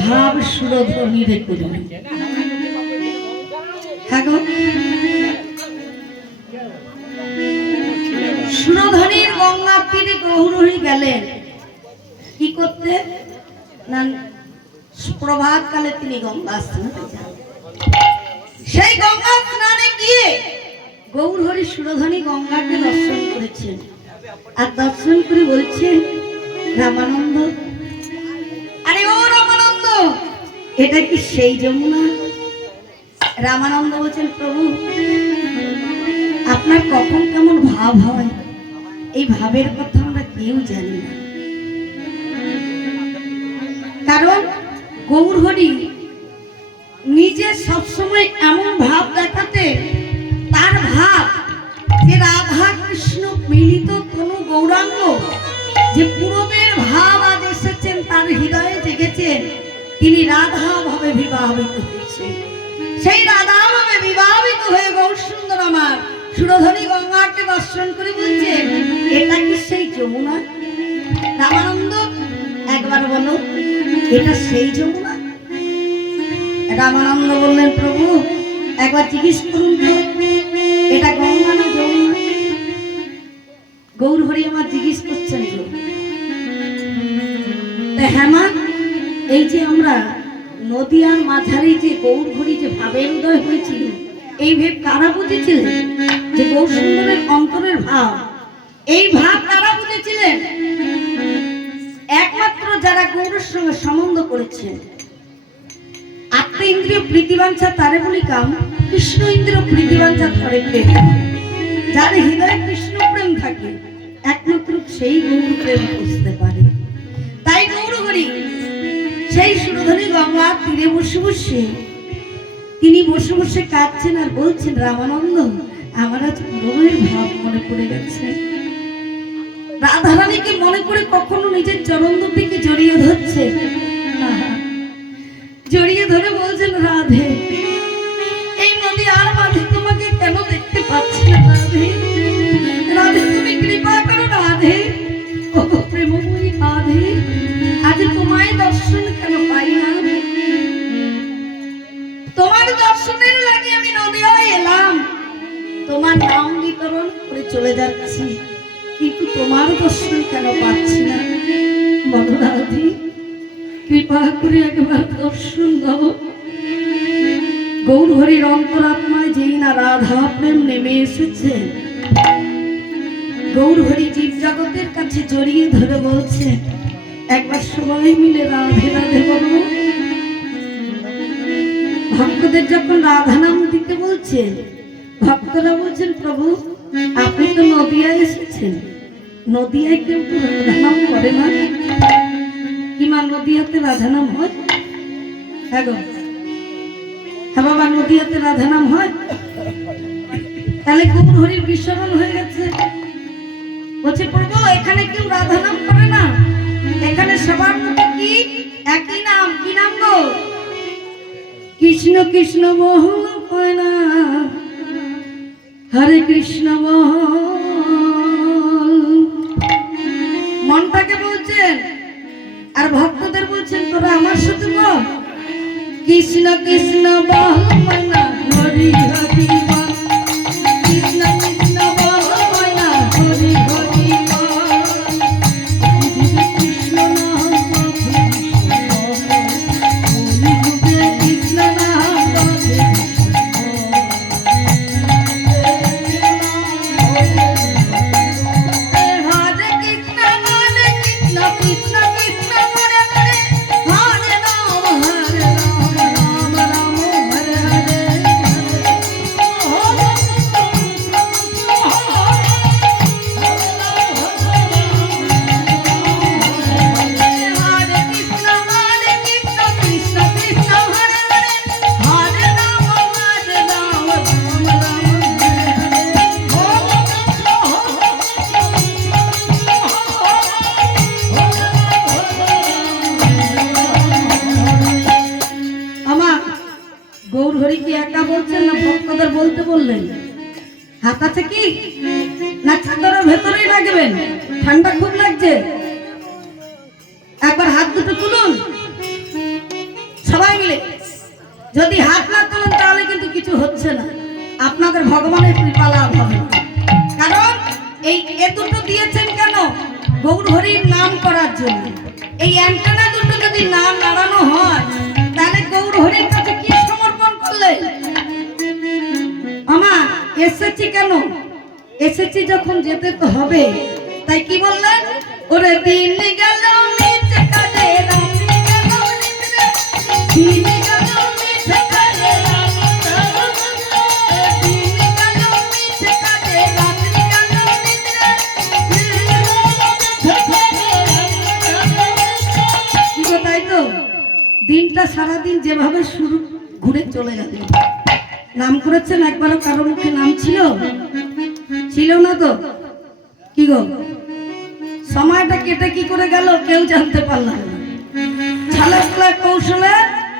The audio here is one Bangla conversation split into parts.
ভাব সুরধ্বনি রে করিল। সুরধ্বনির গঙ্গার তীরে গৌরহরি গেলেন কি করতে না, প্রভাত কালে তিনি গঙ্গা স্নানে যান। সেই গঙ্গা স্নানে গিয়ে গৌরহরি সুরধ্বনি গঙ্গাকে দর্শন করেছেন, আর দর্শন করে বলছেন, রামানন্দ, আরে ও রামানন্দ, এটা কি সেই যমুনা? রামানন্দ বলছেন, প্রভু আপনার কখন কেমন ভাব হয় এই ভাবের কথা আমরা কেউ জানি না, কারণ গৌরহরি নিজে সবসময় এমন ভাব দেখাতে, তার ভাব যে রাধা কৃষ্ণ মিলিত তনু গৌরাঙ্গ, যে পূরবের ভাব আজ এসেছেন তার হৃদয়ে জেগেছেন, তিনি রাধা ভাবে বিবাহিত হয়েছেন। সেই রাধা ভাবে বিবাহিত হয়ে গৌর সুন্দর আমার সুরধ্বনি গঙ্গাকে দর্শন করে বলছেন, এটা কি সেই যমুনা? রামানন্দ একবার বলো, এটা সেই যমুনা? রামানন্দ বললেন, প্রভু একবার জিজ্ঞেস করুন তো, এটা গঙ্গা না যমুনা? গৌরহরি আমার জিজ্ঞেস করছেন তো। হ্যাঁ মা, এই যে আমরা নদিয়ার মাঝারি যে গৌরহরি যে ভাবের উদয় হয়েছিল, এই ভাব কারা বুঝেছিলেন? যে গৌর সুন্দরের অন্তরের ভাব, এই ভাব কারা বুঝেছিলেন? একমাত্র যারা গৌরের সঙ্গে সম্বন্ধ করেছেন। আত্মা ইন্দ্রিয় প্রীতিবাঞ্ছা তারে বলি কাম, কৃষ্ণ ইন্দ্রিয় প্রীতিবাঞ্ছা ধরে প্রেম। যার হৃদয়ে কৃষ্ণ প্রেম থাকে একমাত্র সেই গৌর প্রেম বুঝতে পারে। তাই গৌরহরি সেই সুরধ্বনি গঙ্গার তীরে বসে বসে তিনি বসে বসে কাঁদছেন আর বলছেন, রামানন্দ আমার আজ প্রভুর ভাব মনে পড়ে গেছে। রাধারানীকে মনে করে কখনো নিজের চরণ দুটিকে জড়িয়ে ধরছে, জড়িয়ে ধরে বলছেন, রাধে এই নদী আর মাঝে তোমাকে কেন দেখতে পাচ্ছি না? রাধে রাধে তুমি কৃপা করো, রাধে ও প্রেমময়ী রাধে, আজ তোমায় দর্শন কেন পাই না? তোমার দর্শনের লাগে আমি নদিয়ায় এলাম, তোমার নাম বিতরণ করে চলে যাচ্ছি, কিন্তু তোমার দর্শন কেন পাচ্ছি না? বলো রাধে, কৃপা করে একবার দর্শন দাও। গৌরহরির অন্তরাত্মায় যেই না রাধা প্রেম নেমে এসেছে, গৌরহরি জীব জগতের কাছে জড়িয়ে ধরে বলছে, একবার সবাই মিলে রাধে রাধে বলো। ভক্তদের যখন রাধা নাম দিতে বলছেন, ভক্তরা বলছেন, প্রভু আপনি তো নদিয়ায় এসেছেন, নদিয়ায় কেউ তো রাধা নাম করে না, কিমা নদিয়াতে রাধা নাম হয়? হ্যাঁ গো, হ্যাঁ বাবা, নদিয়াতে রাধা নাম হয়? তাহলে গৌরহরির বিস্মরণ হয়ে গেছে। বলছে প্রভু এখানে কেউ রাধা নাম করে না, এখানে সবার মুখে কি একই নাম, কি নাম গো? কৃষ্ণ কৃষ্ণ বল হয় না, হরে কৃষ্ণ বল। মনটাকে বলছেন আর ভক্তদের বলছেন তোরা আমার সাথে বল, কৃষ্ণ কৃষ্ণ বল হয় না, হরি হরি বল। কৃষ্ণ কৃষ্ণ বল হয় না, হরি হরি বল। কৃষ্ণ নাম কৃষ্ণ নাম হরে কৃষ্ণ কৃষ্ণ কৃষ্ণ কৃষ্ণ হরে হরে, হরে রাম রাম রাম হরে হরে। হরে কৃষ্ণ কৃষ্ণ কৃষ্ণ হরে হরে, হরে রাম রাম রাম আমার গৌর হরি কি একা বলছেন না ভক্তদের বলতে বললেন? হাত আছে কি না চাদরের ভেতরেই রাখবেন? ঠান্ডা খুব লাগছে, একবার হাত দুটো তুলুন সবাই মিলে। যদি হাত না তুলেন তাহলে কিন্তু কিছু হচ্ছে না, আপনাদের ভগবানের কৃপা লাভ হবে না। কারণ এই এ দুটো দিয়েছেন কেন? গৌর হরির নাম করার জন্য। এই অ্যান্টেনা দুটো যদি না নাড়ানো হয় তাহলে গৌর হরির কাছে কি সমর্পণ করলে? আমার এসেছি কেন? এসেছি যখন যেতে তো হবে, তাই কি বললেন? ওরে দিন গেল মিছে কাটে, রাত্রি গেল নিদ্রে, দিন গেল মিছে কাটে, দিন গেল মিছে কাটে, রাত্রি গেল নিদ্রে। কি গো, তাই তো দিনটা সারাদিন যেভাবে শুরু ঘুরে চলে গেল। নাম করেছেন একবারও কারো মুখে নাম ছিল? ছিল না তো। কি গো, সময়টা কেটে কি করে গেল কেউ জানতে পারলাম না। ছালে কৌশলে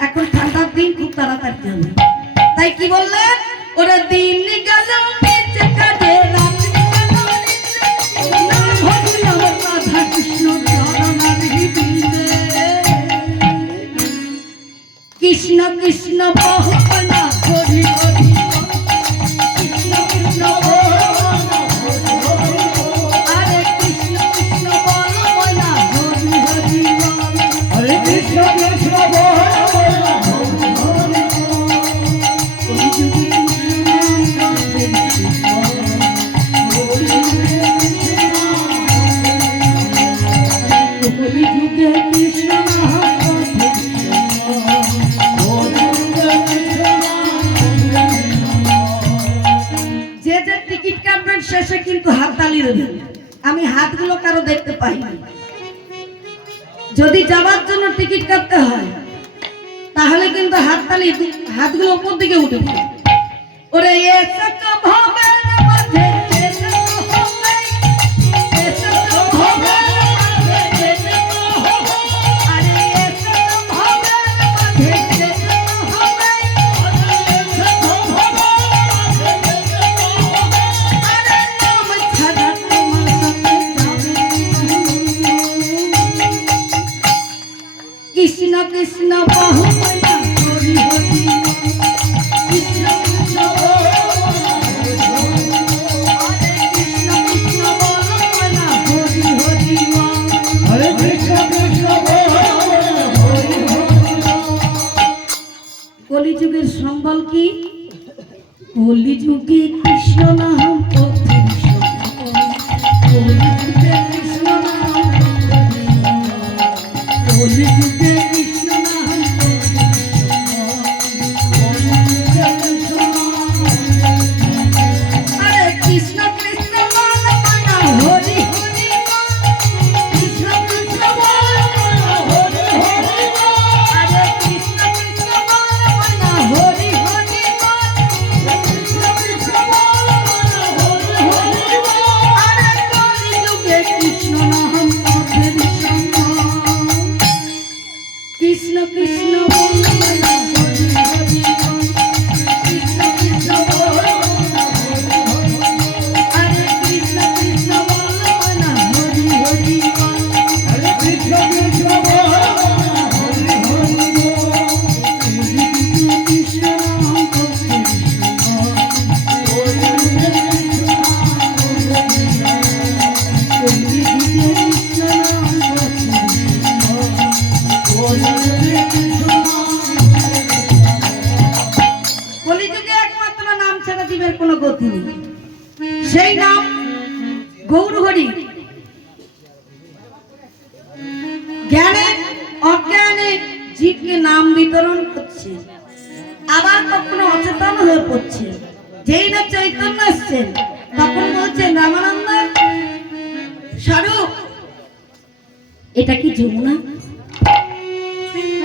এখন ঠান্ডার দিন খুব তাড়াতাড়ি যাবে। তাই কি বললেন? ওরা দিন গেল মিছে কাটে, রাত্রি গেল নিদ্রে, নাম হরি আমার রাধা কৃষ্ণ চরণারি বিন্দে। কৃষ্ণ কৃষ্ণ বল না, হরি হরি বল। কৃষ্ণ কৃষ্ণ বল না, হরি হরি বল। আরে কৃষ্ণ কৃষ্ণ বল না, হরি হরি বল। হরে কৃষ্ণ কৃষ্ণ বল না, হরি হরি বল। কলিযুগে কৃষ্ণ নাম কলিযুগে কৃষ্ণ নাম শেষে কিন্তু হাত তালি দেবেন। আমি হাতগুলো কারো দেখতে পাই না। যদি যাবার জন্য টিকিট কাটতে হয় তাহলে কিন্তু হাততালি, হাতগুলো উপর দিকে উঠবে। ওরে এসে তো ভবের মাঝে, এসে তো হবে, এসে তো ভবের মাঝে, এসে তো হবে, আরে এসে তো ভবের মাঝে, এসে তো হবে, এসে তো ভবের মাঝে, এসে তো হবে, আরে নাম ছাড়া তোমার সাথে যাবে। কৃষ্ণ কৃষ্ণ বহু ময়া, হরি হরি কৃষ্ণ কৃষ্ণ কলিযুগের সম্বল কি? কলিযুগে কৃষ্ণ নাম কলিযুগে কৃষ্ণ নাম কলিযুগে কৃষ্ণ নাম আরে কৃষ্ণ কৃষ্ণ বল মানা হরি হরি বল কৃষ্ণ কৃষ্ণ বল মানা হরি হরি বল আরে কৃষ্ণ কৃষ্ণ বল মানা হরি হরি বল কৃষ্ণ কৃষ্ণ বল মানা কলিযুগে একমাত্র নাম ছাড়া জীবের কোনো গতি নেই, সেই নাম গৌরহরি। জ্ঞানে অজ্ঞানে জীবকে নাম বিতরণ করছে, আবার কখনো অচেতন হয়ে পড়ছে। যেই না চৈতন্য আসছেন তখন বলছেন রামানন্দ স্বরূপ এটা কি যমুনা?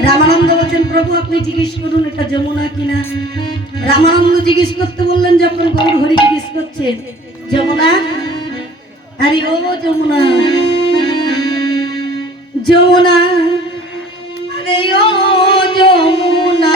রামানন্দ বলছেন প্রভু আপনি জিজ্ঞেস করুন এটা যমুনা কিনা। রামানন্দ জিজ্ঞেস করতে বললেন, যখন গৌরহরি জিজ্ঞেস করছে যমুনা, আরে ও যমুনা, যমুনা, আরে ও যমুনা,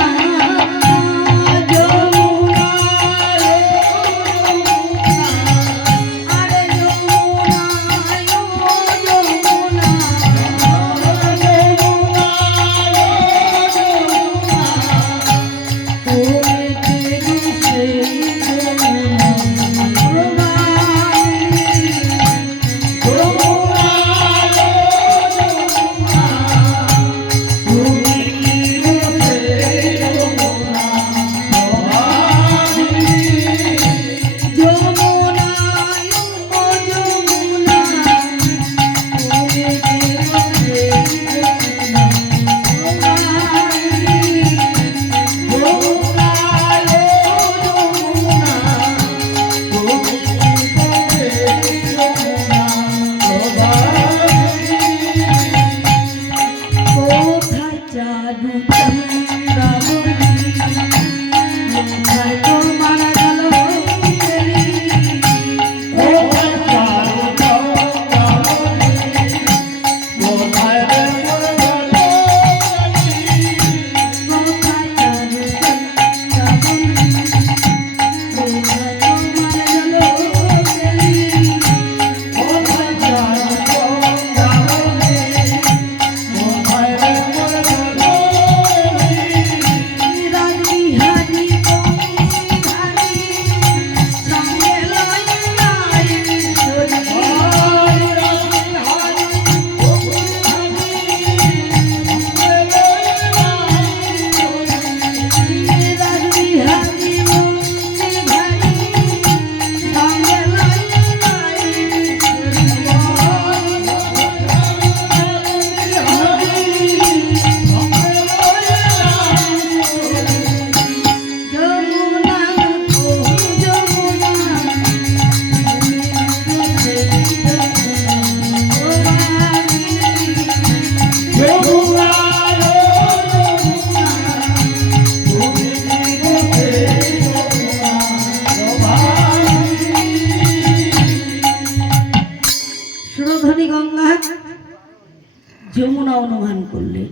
যমুনা অনুমান করলেন।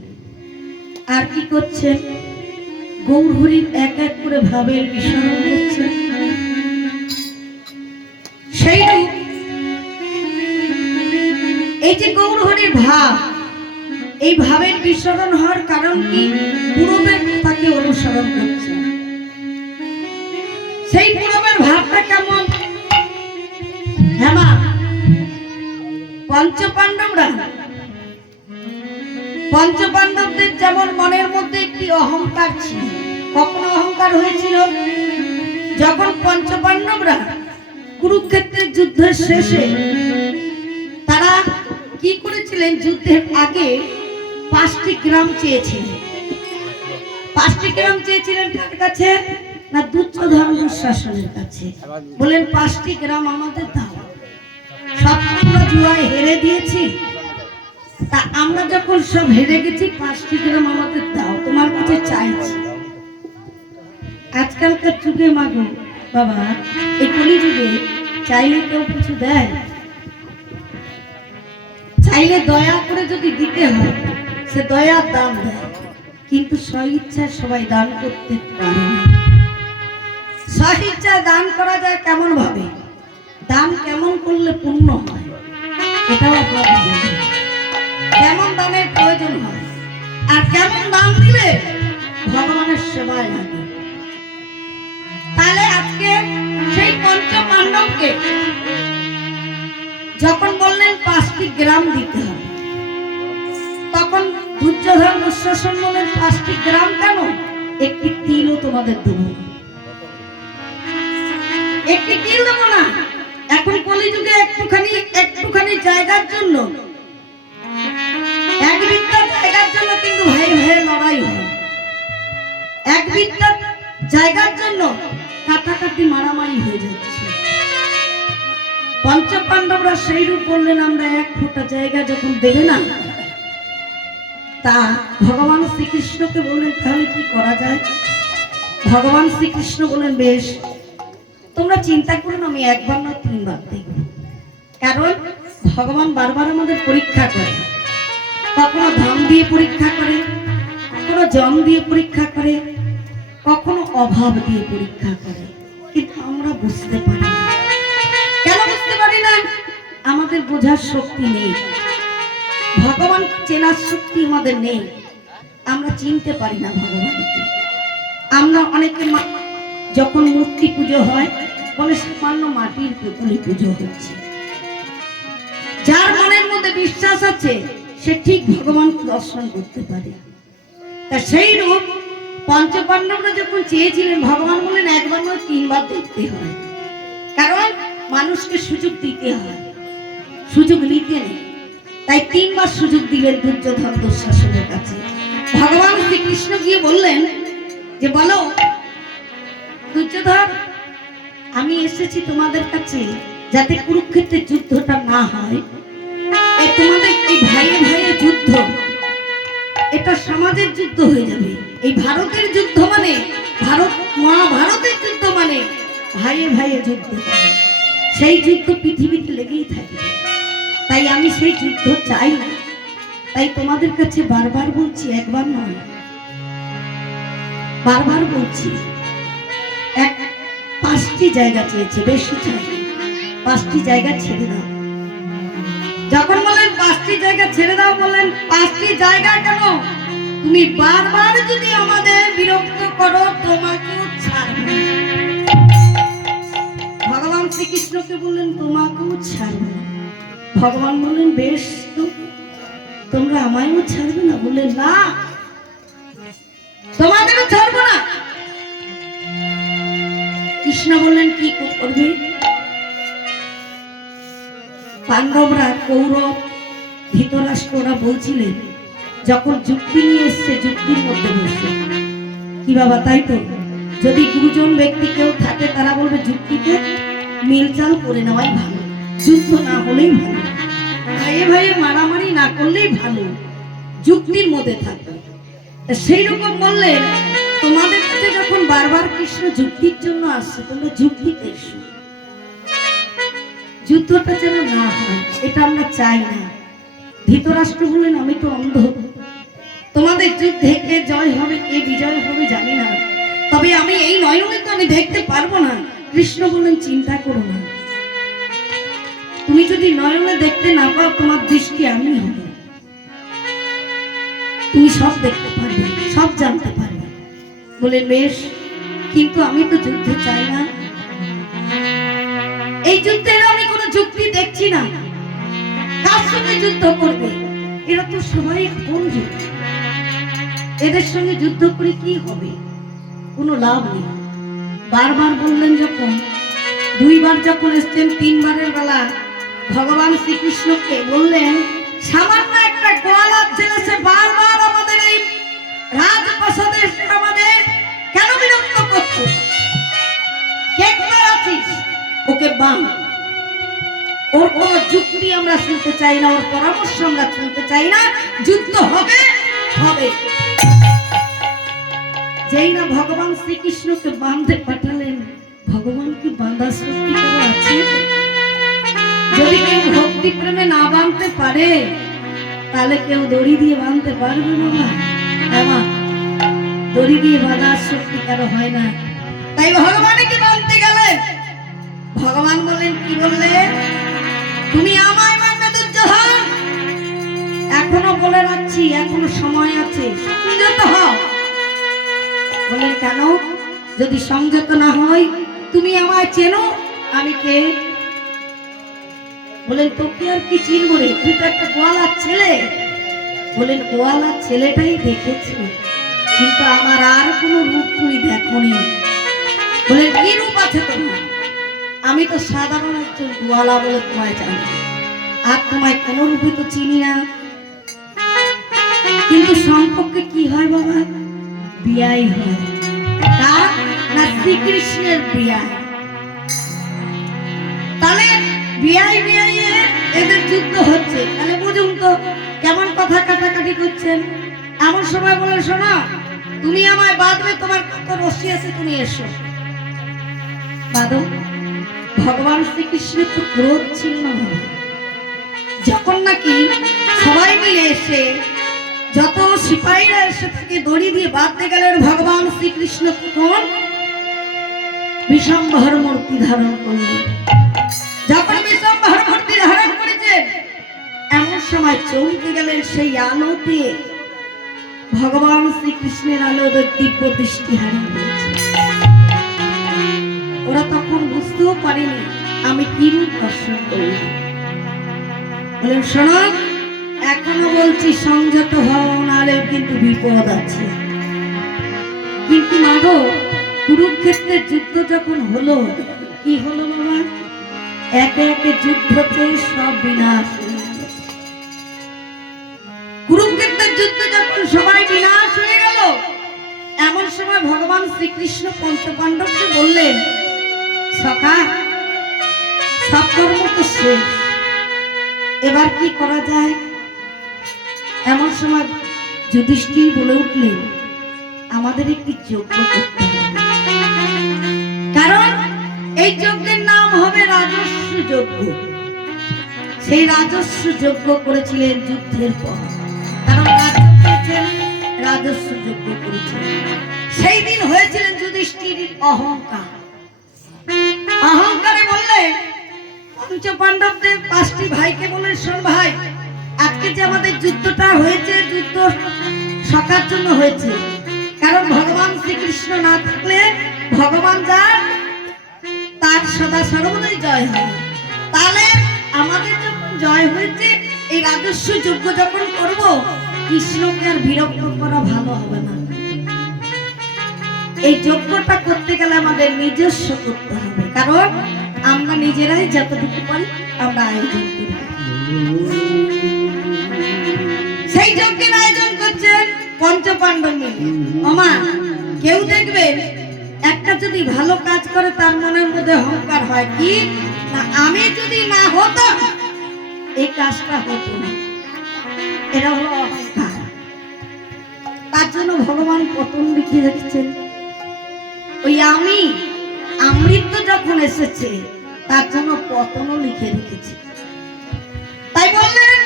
আর কি করছেন? গৌরহরির এক এক করে ভাবের বিস্মরণ করছেন। সেই এই যে গৌরহরির ভাব, এই ভাবের বিস্মরণ হওয়ার কারণ কি? পূরবের তাকে অনুসরণ করছে। সেই পূরবের ভাবটা কেমন? হ্যাঁ মা, পঞ্চপাণ্ডবদের যেমন মনের মধ্যে একটি অহংকার ছিল। কখনো অহংকার হয়েছিল যখন পঞ্চপাণ্ডবরা কুরুক্ষেত্রের যুদ্ধের শেষে তারা কি করেছিলেন? যুদ্ধের আগে 5টি গ্রাম চেয়েছিলেন। 5টি গ্রাম চেয়েছিলেন কার কাছে? না দুর্যোধন দুঃশাসনের কাছে। বলেন 5টি গ্রাম আমাদের দাও, সব আমরা জুয়ায় হেরে দিয়েছি, তা আমরা যখন সব হেরে গেছি 5টি গ্রাম আমাদের দাও, তোমার কাছে চাইছি। আজকালকার যুগে মাগো বাবা, এই কলিযুগে চাইলে কেউ কিছু দেয়? চাইলে দয়া করে যদি দিতে হয় সে দয়ার দান দেয়, কিন্তু স্বইচ্ছায় সবাই দান করতে পারে না। স্বইচ্ছায় দান করা যায় কেমন ভাবে? দান কেমন করলে পূর্ণ হয় এটাও আপনাদের জানেন। কেমন দানের প্রয়োজন হয় আর কেমন দান দিলে ভগবানের সেবায় লাগে। তাহলে আজকে সেই পঞ্চপাণ্ডবকে যখন বললেন 5টি গ্রাম দুঃশাসন বলেন 5টি গ্রাম কেন, একটি তিলও তোমাদের দেব, একটি তিল দেব না। এখন কলিযুগে একটুখানি জায়গার জন্য, এক বিত্তার জায়গার জন্য কিন্তু ভাই ভাইয়ের লড়াই হয়, এক বিত্তার জায়গার জন্য কাটাকাটি মারামারি হয়ে যাচ্ছে। পঞ্চপাণ্ডবরা সেই রূপ বললেন, আমরা 1 ফোঁটা জায়গা যখন দেবে না, তা ভগবান শ্রীকৃষ্ণকে বললেন তাহলে কি করা যায়। ভগবান শ্রীকৃষ্ণ বলেন, বেশ তোমরা চিন্তা করো না, আমি 1 বার না 3 বার দেখব। কারণ ভগবান বারবার আমাদের পরীক্ষা করে, কখনো ধন দিয়ে পরীক্ষা করে, কখনো জম দিয়ে পরীক্ষা করে, কখনো অভাব দিয়ে পরীক্ষা করে, কিন্তু আমরা বুঝতে পারি না। কেন বুঝতে পারি না? আমাদের বোঝার শক্তি নেই, ভগবান চেনার শক্তি আমাদের নেই, আমরা চিনতে পারি না ভগবানকে। আমরা অনেকে যখন মূর্তি পুজো হয় বলে সামান্য মাটির পুতুলি পুজো হচ্ছে। যার মনের মধ্যে বিশ্বাস আছে সে ঠিক ভগবানকে দর্শন করতে পারে। তা সেই রূপ পঞ্চপাণ্ডবরা যখন চেয়েছিলেন, ভগবান বলেন 1 বার নয় 3 বার দেখতে হয়, কারণ মানুষকে সুযোগ দিতে হয়, সুযোগ নিতে নেই। তাই 3 বার সুযোগ দিলেন দুর্যোধন দুঃশাসনের কাছে। ভগবান শ্রীকৃষ্ণ গিয়ে বললেন যে, বলো দুর্যোধন, আমি এসেছি তোমাদের কাছে যাতে কুরুক্ষেত্রের যুদ্ধটা না হয়। তোমাদের এই ভাইয়ে ভাইয়ে যুদ্ধ, এটা সমাজের যুদ্ধ হয়ে যাবে। এই ভারতের যুদ্ধ মানে, মহাভারতের যুদ্ধ মানে ভাইয়ে ভাইয়ে যুদ্ধ, সেই যুদ্ধ পৃথিবীতে লেগেই থাকবে। তাই আমি সেই যুদ্ধ চাই না। তাই তোমাদের কাছে বারবার বলছি, 1 বার নয় বারবার বলছি, 5টি জায়গা চেয়েছে, বেশি চাই, 5টি জায়গা ছেড়ে দাও। যখন বলেন 5টি জায়গা ছেড়ে দাও, বলেন 5টি জায়গা কেন, তুমি বারবার যদি আমাদের বিরক্ত করো তোমাকেও ছাড়বে। ভগবান শ্রীকৃষ্ণকে বললেন তোমাকেও ছাড়বে। ভগবান বললেন, বেশ তো তোমরা আমায়ও ছাড়বে না? বললেন, না তোমাদেরও ছাড়বো না। কৃষ্ণ বললেন, কি করবে? পাণ্ডবরা, কৌরব, ধৃতরাষ্ট্ররা বলছিলেন, যখন যুক্তি নিয়ে এসছে যুক্তির মধ্যে বসে। কি বাবা, তাই তো? যদি গুরুজন ব্যক্তি কেউ থাকে তারা বলবে যুক্তিতে মিলচাল করে নেওয়াই ভালো, যুদ্ধ না হলেই ভালো, ভাইয়ে ভাইয়ে মারামারি না করলেই ভালো, যুক্তির মধ্যে থাকবে। সেই রকম বললেন, তোমাদের কাছে যখন বারবার কৃষ্ণ যুক্তির জন্য আসছে, তোমরা যুক্তিতে এসো, যুদ্ধটা যেন না হয় এটা আমরা চাই না। ধৃতরাষ্ট্র বললেন, আমি তো অন্ধ, তোমাদের যুদ্ধে কে জয় হবে কে বিজয় হবে জানি না, তবে আমি এই নয়নে তো আমি দেখতে পারবো না। কৃষ্ণ বললেন, চিন্তা করো না, তুমি যদি নয়নে দেখতে না পাও তোমার দৃষ্টি আমি হবে, তুমি সব দেখতে পারবে, সব জানতে পারবে। বলে, বেশ, কিন্তু আমি তো যুদ্ধ চাই না, এই যুদ্ধের আমি কোনো যুক্তি দেখছি না। কার সঙ্গে যুদ্ধ করবে? এরা তো সবাই বন্ধু, এদের সঙ্গে যুদ্ধ করে কি হবে? কোনো লাভ নেই। বারবার বললেন, যখন 2 বার যখন এসছেন, 3 বারের বেলা ভগবান শ্রীকৃষ্ণকে বললেন, সামান্য একটা গোয়ালার ছেলে সে বারবার আমাদের এই রাজপ্রাসাদে আমাদের কেন বিরক্ত করছে? কে কোথায় আছিস? ওকে বাঁধ। ওর কোন যুক্তি আমরা শুনতে চাই না, ওর পরামর্শ আমরা শুনতে চাই না, যুদ্ধ হবে হবে। যেই না ভগবান শ্রীকৃষ্ণকে বাঁধতে পাঠালেন, ভগবান কি বাঁধা শক্তি কোনো আছে? যদি কেউ ভক্তি প্রেমে না বাঁধতে পারে তাহলে কেউ দড়ি দিয়ে বাঁধতে পারবে না? বাবা, দড়ি দিয়ে বাঁধার শক্তি কারো হয় না। তাই ভগবানকে বাঁধতে গেলেন। ভগবান বললেন, কি বললেন? তুমি আমায় বাঁধবে দুর্যোধন, এখনো বলে রাখছি, এখনো সময় আছে, সংযত হও। বললেন, কেন? যদি সংযত না হয়, তুমি আমায় চেনো আমি কে? বলেন, তোকে আর কি চিনব রে, তুই তো একটা গোয়ালার ছেলে। বলেন গোয়ালা ছেলেটাই দেখেছি, কিন্তু আমার আর কোনো রূপ তুমি দেখোনি। বলেন কি রূপ আছে তোমার? আমি তো সাধারণ একজন গোয়ালা বলে তোমায় জানি, আর তোমায় কোনো রূপে তো চিনি না। কিন্তু সম্পর্কে কি হয় বাবা? বিয়াই হয়। কার না? শ্রীকৃষ্ণের বিয়াই। তাহলে বিয়াই বিয়াইয়ে এদের যুদ্ধ হচ্ছে, তাহলে বুঝুন তো কেমন কথা কাটাকাটি করছেন। এমন সময় বলে শোনো, তুমি আমায় বাঁধবে, তোমার কত রশি আছে, তুমি এসো বাঁধো। ভগবান শ্রীকৃষ্ণের তো ক্রোধ ছিল না, যখন নাকি সবাই মিলে এসে যত সিপাহীরা এসে তাকে দড়ি দিয়ে বাঁধতে গেলেন, ভগবান শ্রীকৃষ্ণ তখন বিষম্বর মূর্তি ধারণ করলেন। যখন বিষম্বর মূর্তি ধারণ করেছেন, এমন সময় চমকে গেলেন সেই আলোতে। ভগবান শ্রীকৃষ্ণের আলো ওদের দিব্য দৃষ্টি হারিয়ে দিয়েছে। ওরা তখন বুঝতেও পারেনি আমি কি রূপ দর্শন করলাম। বলেন শোনো, এখনো বলছি সংযত হও, নাহলে কিন্তু বিপদ আছে। কিন্তু মাগো, কুরুক্ষেত্রের যুদ্ধ যখন হলো, কি হলো বাবা? একে একে যুদ্ধতে সব বিনাশ হয়ে গেল। কুরুক্ষেত্রের যুদ্ধে যখন সবাই বিনাশ হয়ে গেল, এমন সময় ভগবান শ্রীকৃষ্ণ পঞ্চপাণ্ডবকে বললেন, সখা, সব কর্ম তো শেষ, এবার কি করা যায়? এমন সময় যুধিষ্ঠির বলে উঠলেন, আমাদের একটি যজ্ঞ করতে হবে, কারণ এই যজ্ঞের নাম হবে রাজস্ব যজ্ঞ। সেই রাজস্ব যজ্ঞ করেছিলেন যুদ্ধের পর, কারণ রাজ্য পেয়েছেন, রাজস্ব যজ্ঞ করেছিলেন। সেই দিন হয়েছিলেন যুধিষ্ঠির অহংকার। অহংকারে বললেন পঞ্চপাণ্ডবদের 5টি ভাইকে বলেন, শোন ভাই, আজকে যে আমাদের যুদ্ধটা হয়েছে, যুদ্ধ সকার জন্য হয়েছে, কারণ ভগবান শ্রীকৃষ্ণ না থাকলে ভগবান যার তার সদা সর্বদাই জয় হয়। তাহলে আমাদের যখন জয় হয়েছে, এই রাজস্ব যজ্ঞ যখন করব, কৃষ্ণকে আর বিরক্ত করা ভালো হবে না। এই যজ্ঞটা করতে গেলে আমাদের নিজস্ব করতে হবে, কারণ আমরা নিজেরাই যতটুকু পারি আমরা আয়োজন করি। সেই যজ্ঞের আয়োজন করছেন পঞ্চপাণ্ডব মিলে। ওমা, কেউ দেখবেন একটা যদি ভালো কাজ করে তার মনের মধ্যে অহংকার হয়, কি না আমি যদি না হতো এই কাজটা হতো না, এটা হলো অহংকার। তার জন্য ভগবান পতন লিখে রেখেছেন। ওই আমি অমৃত যখন এসেছে, তার জন্য পতনও লিখে রেখেছে। তাই বললেন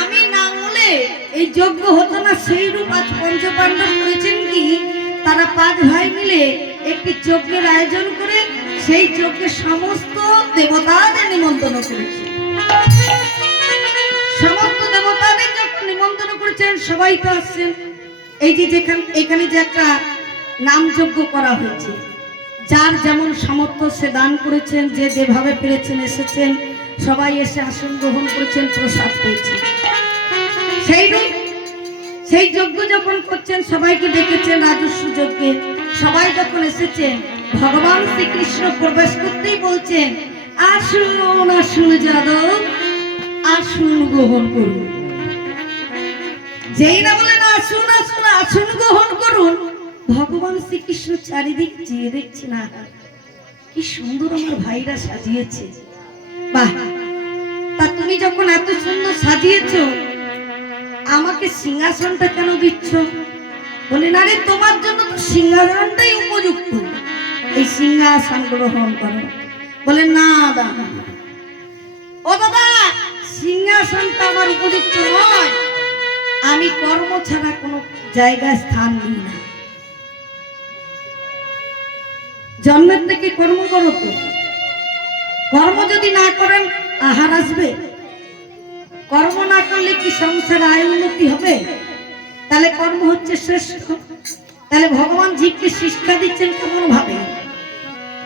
আমি না বলে এই যজ্ঞ হতো না। সেই রূপ আজ পঞ্চপাণ্ডব করেছেন কি, তারা 5 ভাই মিলে একটি যজ্ঞের আয়োজন করে সেই যজ্ঞে সমস্ত দেবতাদের নিমন্ত্রণ করেছে। সমস্ত দেবতাদের যখন নিমন্ত্রণ করেছেন, সবাই তো আসছেন। এই যে এখানে যে একটা নাম যজ্ঞ করা হয়েছে, যার যেমন সামর্থ্য সে দান করেছেন, যে যেভাবে পেরেছেন এসেছেন, সবাই এসে আসন গ্রহণ করেছেন, প্রসাদ পেয়েছেন। সেই যজ্ঞ যখন করছেন, সবাইকে ডেকেছেন রাজস্ব যজ্ঞে। সবাই যখন এসেছেন, ভগবান শ্রীকৃষ্ণ প্রবেশ করতেই বলছেন, আসুন আসুন যাদব, আসুন গ্রহণ করুন। যেই না বলেন আসুন আসুন আসুন গ্রহণ করুন, ভগবান শ্রীকৃষ্ণ চারিদিক চেয়ে দেখছে, না কি সুন্দর আমার ভাইরা সাজিয়েছে। বাহ, তা তুমি যখন এত সুন্দর সাজিয়েছ, আমাকে সিংহাসনটা কেন দিচ্ছ? বলে, না রে, তোমার জন্য তো সিংহাসনটাই উপযুক্ত, এই সিংহাসন গ্রহণ করো। বলে, না দাদা, ও দাদা, সিংহাসনটা আমার উপযুক্ত নয়, আমি কর্ম ছাড়া কোনো জায়গায় স্থান দিই না। জন্মের থেকে কর্ম করো তো, কর্ম যদি না করেন আহার আসবে? কর্ম না করলে কি সংসারে আয় উন্নতি হবে? তাহলে কর্ম হচ্ছে শ্রেষ্ঠ। তাহলে ভগবান জীবকে শিক্ষা দিচ্ছেন কেমন ভাবে,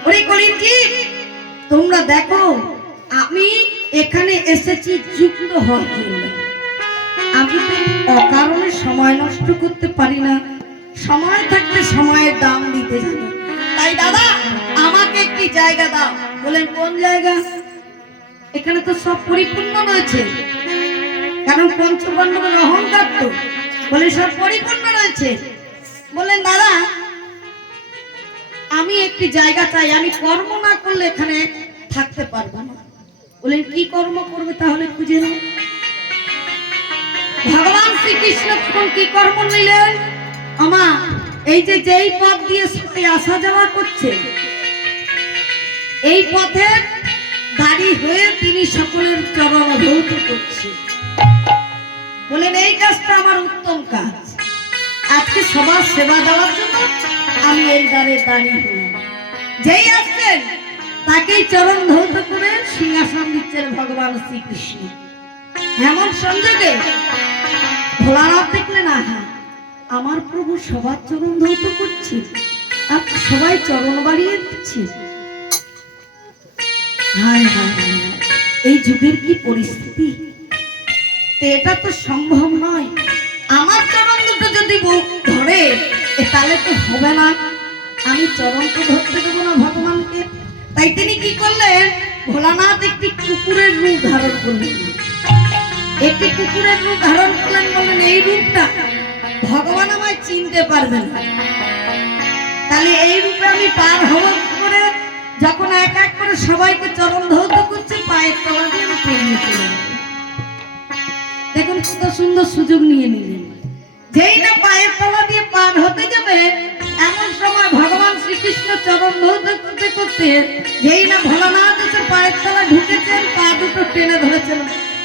ওরে কলিন জীব, তোমরা দেখো আমি এখানে এসেছি যুক্ত হওয়ার জন্য। আমি তো অকারণে সময় নষ্ট করতে পারি না, সময় থাকতে সময়ের দাম দিতে জানি। তাই দাদা আমাকে একটি জায়গা দাও। বলেন কোন জায়গা? এখানে তো সব পরিপূর্ণ রয়েছে, কারণ পঞ্চপাণ্ডবের অহংকার তো, বলে সব পরিপূর্ণ রয়েছে। বলেন দাদা আমি একটি জায়গা চাই, আমি কর্ম না করলে এখানে থাকতে পারবো না। বলেন কি কর্ম করবে তাহলে খুঁজে নাও। ভগবান শ্রীকৃষ্ণ তখন কি কর্ম নিলেন? আমা এই যে যেই পথ দিয়ে সবাই আসা যাওয়া করছে, এই পথে দাঁড়ি হয়ে তিনি সকলের চরণ ধৌত করছে। বলেন এই কাজটা আমার উত্তম কাজ, আজকে সবার সেবা দেওয়ার জন্য আমি এই দ্বারে দাঁড়িয়ে হলাম। যেই আসছেন তাকেই চরণ ধৌত করে সিংহাসন দিচ্ছেন ভগবান শ্রীকৃষ্ণ। এমন সংযোগে ভোলানাথ দেখলেন আহা আমার প্রভু সবার চরণ ধৌত করছে, আর সবাই চরণ বাড়িয়ে দিচ্ছে। হায় হায় হায়, এই যুগের কি পরিস্থিতি! এটা তো সম্ভব নয়, আমার চরণ দুটো যদি ধরে তাহলে তো হবে না, আমি চরণ তো ধরতে দেবো না ভগবানকে। তাই তিনি কি করলেন? ভোলানাথ একটি কুকুরের রূপ ধারণ করলেন, একটি কুকুরের রূপ ধারণ করলেন। বললেন এই রূপটা ভগবান আমায় চিনতে পারবেন না, তাহলে এই রূপে আমি পার হব করে। যখন এক এক করে সবাইকে চরণ ধৌত করছে, পায়ের তলা দিয়ে আমি পেরিয়ে চলে যাব। দেখুন কত সুন্দর সুযোগ নিয়ে নিলেন। যেই না পায়ের তলা দিয়ে পার হতে যাবে, এমন সময় ভগবান শ্রীকৃষ্ণ চরণ ধৌত করতে করতে যেই না ভোলানাথ এসে পায়ের তলা ঢুকেছেন, পা দুটো টেনে ধরেছেন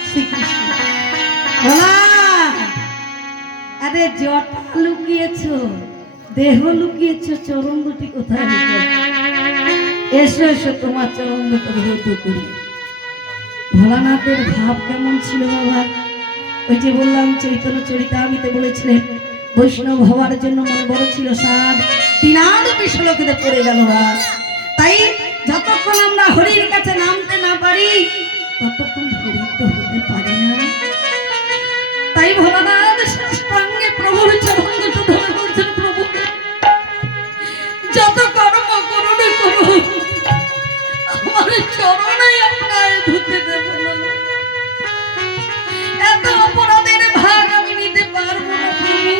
শ্রীকৃষ্ণ। ভোলা আরে জটা লুকিয়েছ, দেহ লুকিয়েছ, চরণ দুটি কোথায় লুকিয়েছ? এসো এসো তোমার চরণ দুটো ধৌত করি। ভোলানাথের ভাব কেমন ছিল বাবা! ওই যে বললাম চৈতন্য চরিতামৃতে বলেছিলেন বৈষ্ণব হওয়ার জন্য মনে বড় ছিল সাধ, তিনাদপি শ্লোকেতে পড়ে গেল ভাব। তাই যতক্ষণ আমরা হরির কাছে নামতে না পারি ততক্ষণ হরি তো হতে পারি না। তাই ভোলানাথ সাষ্টাঙ্গে প্রভুর চরণ দুটো ধরে বলছেন, প্রভু যত কর্ম করুন করো, আমার চরণে আপনার ধুতে দেব না। এত অপরাধের ভাগ আমি নিতে পারবো না প্রভু,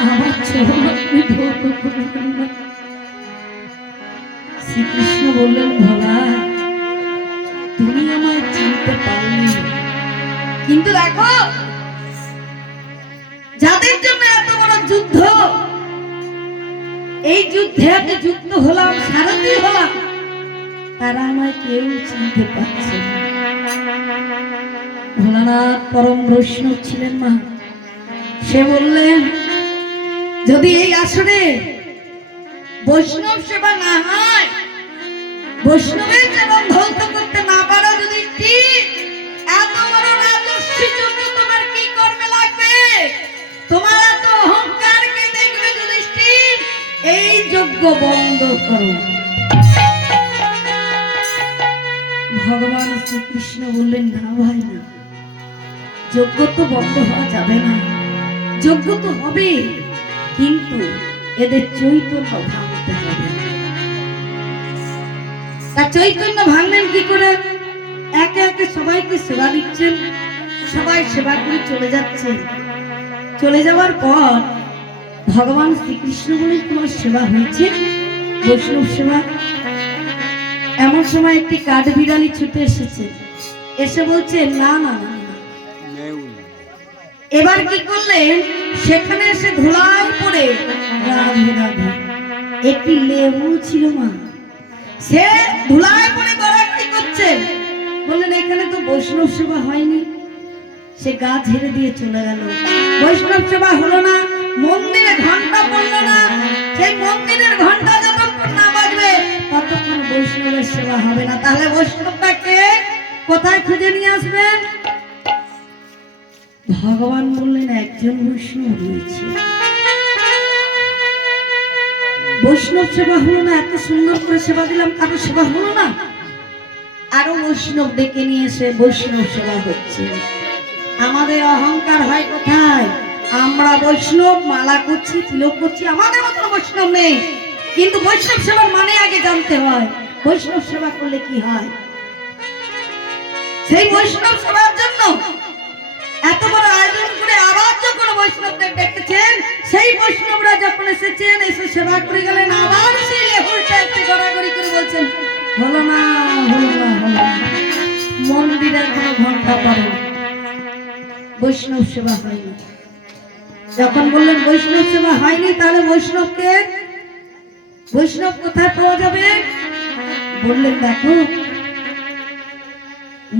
আমার চরণ আপনি ধৌত করবেন না। শ্রীকৃষ্ণ বললেন ভোলা তুমি আমায় চিনতে পারলে, কিন্তু দেখো যাদের জন্য এত বড় যুদ্ধ, এই যুদ্ধে আমি যুক্ত হলাম, সারথি হলাম, তারা আমায় কেউ চিনতে পারছে না। ভোলানাথ পরম বৈষ্ণব ছিলেন মা, সে বললেন যদি এই আসরে বৈষ্ণব সেবা না হয়, বৈষ্ণবের চরণ ধৌত করতে না পারো, যদি এত বড় রাজস্বী যজ্ঞ তোমার কি কর্মে লাগবে? তোমার এত অহংকারকে দেখবে যুধিষ্ঠির, এই যজ্ঞ বন্ধ করো। ভগবান শ্রীকৃষ্ণ বললেন না ভাই না, যজ্ঞ তো বন্ধ হওয়া যাবে না, যজ্ঞ তো হবে, কিন্তু এদের চৈতন্য ভাঙতে হবে। তা চৈতন্য ভাঙলেন কি করে? একে একে সবাইকে সেবা দিচ্ছেন, সবাই সেবা করে চলে যাচ্ছেন। চলে যাওয়ার পর ভগবান শ্রীকৃষ্ণ বলেন তোমার সেবা হয়েছে, বৈষ্ণব সেবা। এমন সময় একটি কাঠ বিড়ালি ছুটে এসেছে, এসে বলছে না না না। এবার কি করলেন? সেখানে এসে ধুলায় পড়ে রাধে রাধে একটি লেবু ছিল মা, সে ধুলায় পড়ে গড়াগড়ি করছে। বললেন এখানে তো বৈষ্ণব সেবা হয়নি। সে গা ঝেড়ে দিয়ে চলে গেল। বৈষ্ণব সেবা হলো না, মন্দিরে ঘন্টা পড়লো না। সেই মন্দিরের ঘন্টা যতক্ষণ না বাজবে ততক্ষণ বৈষ্ণবের সেবা হবে না। তাহলে বৈষ্ণবটাকে কোথায় খুঁজে নিয়ে আসবেন? ভগবান বললেন একজন বৈষ্ণব রয়েছে। বৈষ্ণব সেবা হলো না, এত সুন্দর করে সেবা দিলাম, কারো সেবা হলো না। আরো বৈষ্ণব ডেকে নিয়ে এসে বৈষ্ণব সেবা হচ্ছে। আমাদের অহংকার হয় কোথায়? আমরা বৈষ্ণব, মালা করছি, তিলক করছি, আমাদের মতো বৈষ্ণব নেই। কিন্তু বৈষ্ণব সেবার মানে আগে জানতে হয়, বৈষ্ণব সেবা করলে কি হয়। সেই বৈষ্ণব সেবার জন্য এত বড় আয়োজন করে আবার যখন বৈষ্ণবদের ডেকেছেন, সেই বৈষ্ণবরা যখন এসেছেন, এসে সেবা করে গেলেন, আবার সেই লেহুলটা একটু গড়াগড়ি করে বলছেন, হলো না, হলো না, হলো না, মন্দিরের কোনো ঘন্টা পড়ে না, বৈষ্ণব সেবা হয়নি। যখন বললেন বৈষ্ণব সেবা হয়নি, তাহলে বৈষ্ণবকে, বৈষ্ণব কোথায় পাওয়া যাবে? বললেন দেখো,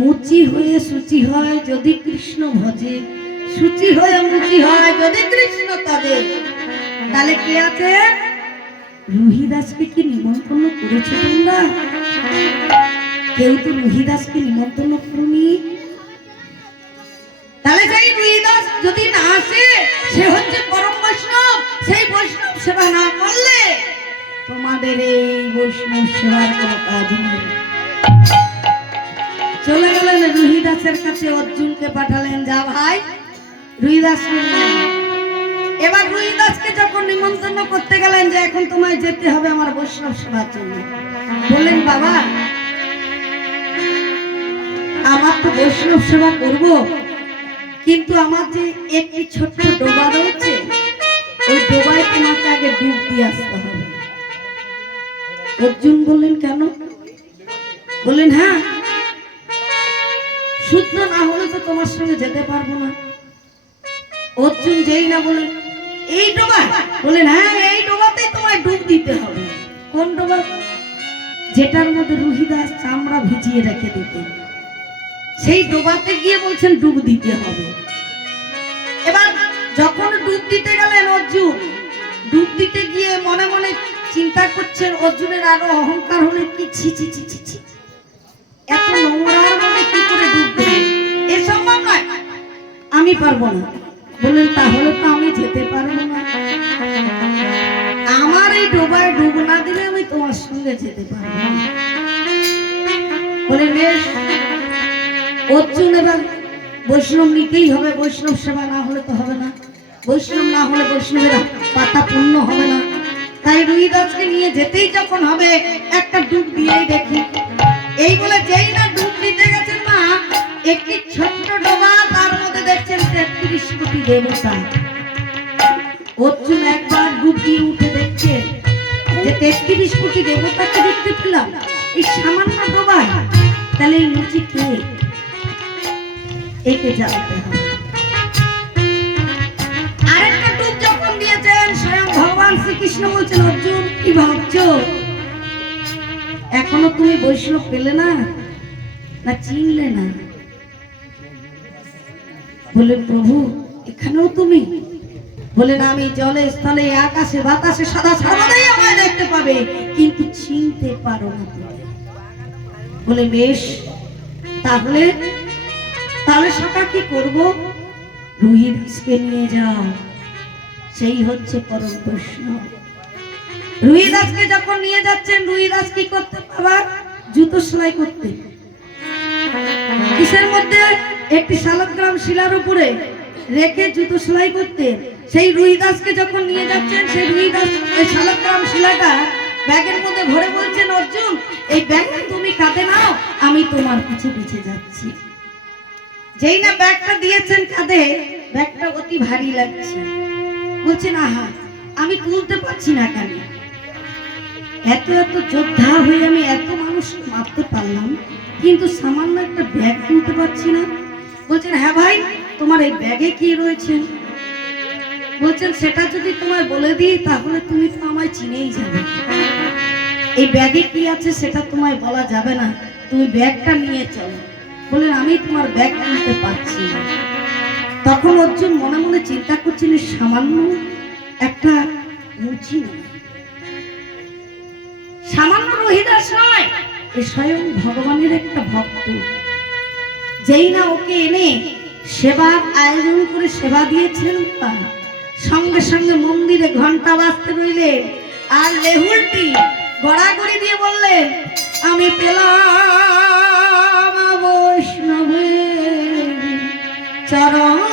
মুচি হয়ে সূচি হয় যদি কৃষ্ণ ভজে, সূচি হয়ে মুচি হয় যদি কৃষ্ণ তবে। তাহলে কে আছে? রুহিদাসকে কি নিমন্ত্রণ করেছো তোমরা? কেউ তো রুহিদাসকে নিমন্ত্রণ করুনি। তাহলে সেই রুহিদাস যদি না আসে, সে হচ্ছে পরম বৈষ্ণব। সেই বৈষ্ণব সেবা না করলে তোমাদের এই বৈষ্ণব সেবার কোনো কাজ নেই। চলে গেলেন রুহিদাসের কাছে, অর্জুনকে পাঠালেন, যা ভাই রুহিদাস। এবার রুহিদাসকে যখন নিমন্ত্রণ করতে গেলেন যে এখন তোমায় যেতে হবে আমার বৈষ্ণব সেবার জন্য, বললেন বাবা আমার তো বৈষ্ণব সেবা করব, কিন্তু আমার যে একটি ছোট্ট ডোবা রয়েছে, ওই ডোবায় তোমাকে আগে ডুব দিয়ে আসতে হবে। অর্জুন বললেন কেন? বললেন হ্যাঁ, শুদ্ধ না হলে তো তোমার সঙ্গে যেতে পারবো না। অর্জুন যেই না বলেন এই ডোবা, বলেন হ্যাঁ এই ডোবাতেই তোমায় ডুব দিতে হবে। কোন ডোবা? যেটার মধ্যে রুহিদাস চামড়া ভিজিয়ে রেখে দিতেন, সেই ডোবাতে গিয়ে বলছেন ডুব দিতে হবে। এবার যখন ডুব দিতে গেলেন অর্জুন, ডুব দিতে গিয়ে মনে মনে চিন্তা করছেন, অর্জুনের আরো অহংকার হলে কি, ছি ছি ছি ছি ছি, এত নোংরার মধ্যে কি করে ডুব দেবে, এ সম্ভব নয়, আমি পারবো না। বললেন তাহলে তো আমি যেতে পারবো না, আমার এই ডোবায় ডুব না দিলে আমি তোমার সঙ্গে যেতে পারবো না। বলে বেশ। অর্জুন এবার বৈষ্ণব নিতেই হবে, বৈষ্ণব সেবা না হলে তো হবে না, বৈষ্ণব না হলে বৈষ্ণবের পাতা পূর্ণ হবে না। তাই রুহিদাসকে নিয়ে যেতেই যখন হবে, একটা ডুব দিয়েই দেখি। এই বলে যেই না ডুব দিতে গেছেন না, একটি ছোট্ট ডোবা, তার মধ্যে দেখছেন 33 কোটি দেবতা। অর্জুন একবার ডুব দিয়ে উঠে দেখছে যে 33 কোটি দেবতাকে দেখতে পেলাম এই সামান্য ডোবা, তাহলে এই মুচি কে? একে জানতে হবে। আরেকটা ডুব যখন দিয়েছেন, স্বয়ং ভগবান শ্রীকৃষ্ণ বলছেন, অর্জুন কি ভাবছো, এখনো তুমি বৈষ্ণব পেলে না, না চিনলে না? বলে প্রভু এখানেও তুমি? বলেন আমি জলে স্থলে আকাশে বাতাসে সদা সর্বদাই আমায় দেখতে পাবে, কিন্তু চিনতে পারো না তুমি। বলে বেশ, তাহলে তাহলে সকা কি করব? রুহিদাসকে নিয়ে যাও, সেই হচ্ছে পরম বৈষ্ণব। রুহিদাসকে যখন নিয়ে যাচ্ছেন, রুহিদাস কি করতে? বাবা জুতো সেলাই করতে। কিসের মধ্যে? একটি শালগ্রাম শিলার উপরে রেখে জুতো সেলাই করতে। সেই রুহিদাসকে যখন নিয়ে যাচ্ছেন, সেই রুহিদাস এই শালগ্রাম শিলাটা ব্যাগের মধ্যে ভরে বলছেন, অর্জুন এই ব্যাগটা তুমি কাঁধে নাও, আমি তোমার পিছে পিছে যাচ্ছি। যেই না ব্যাগটা দিয়েছেন কাঁধে, ব্যাগটা অতি ভারী লাগছে। বলছেন আহা আমি তুলতে পারছি না কেন? এত এত যোদ্ধা হয়ে আমি এত মানুষ মারতে পারলাম, কিন্তু সামান্য একটা ব্যাগ তুলতে পারছি না। বলছেন হ্যাঁ ভাই, তোমার এই ব্যাগে কি রয়েছে? বলছেন সেটা যদি তোমায় বলে দিই তাহলে তুমি তো আমায় চিনেই যাবে। এই ব্যাগে কি আছে সেটা তোমায় বলা যাবে না, তুমি ব্যাগটা নিয়ে চলো। বলেন আমি তোমার ব্যাগ তুলতে পারছি না। তখন অর্জুন মনে মনে চিন্তা করছেন, সামান্য একটা মুচি, সামান্য রুহিদাস নয়, এ স্বয়ং ভগবানের একটা ভক্ত। যেই না ওকে এনে সেবার আয়োজন করে সেবা দিয়েছেন, সঙ্গে সঙ্গে মন্দিরে ঘন্টা বাজতে রইলেন, আর লেহুলটি গড়াগড়ি দিয়ে বললেন আমি পেলাম বৈষ্ণবের চরণ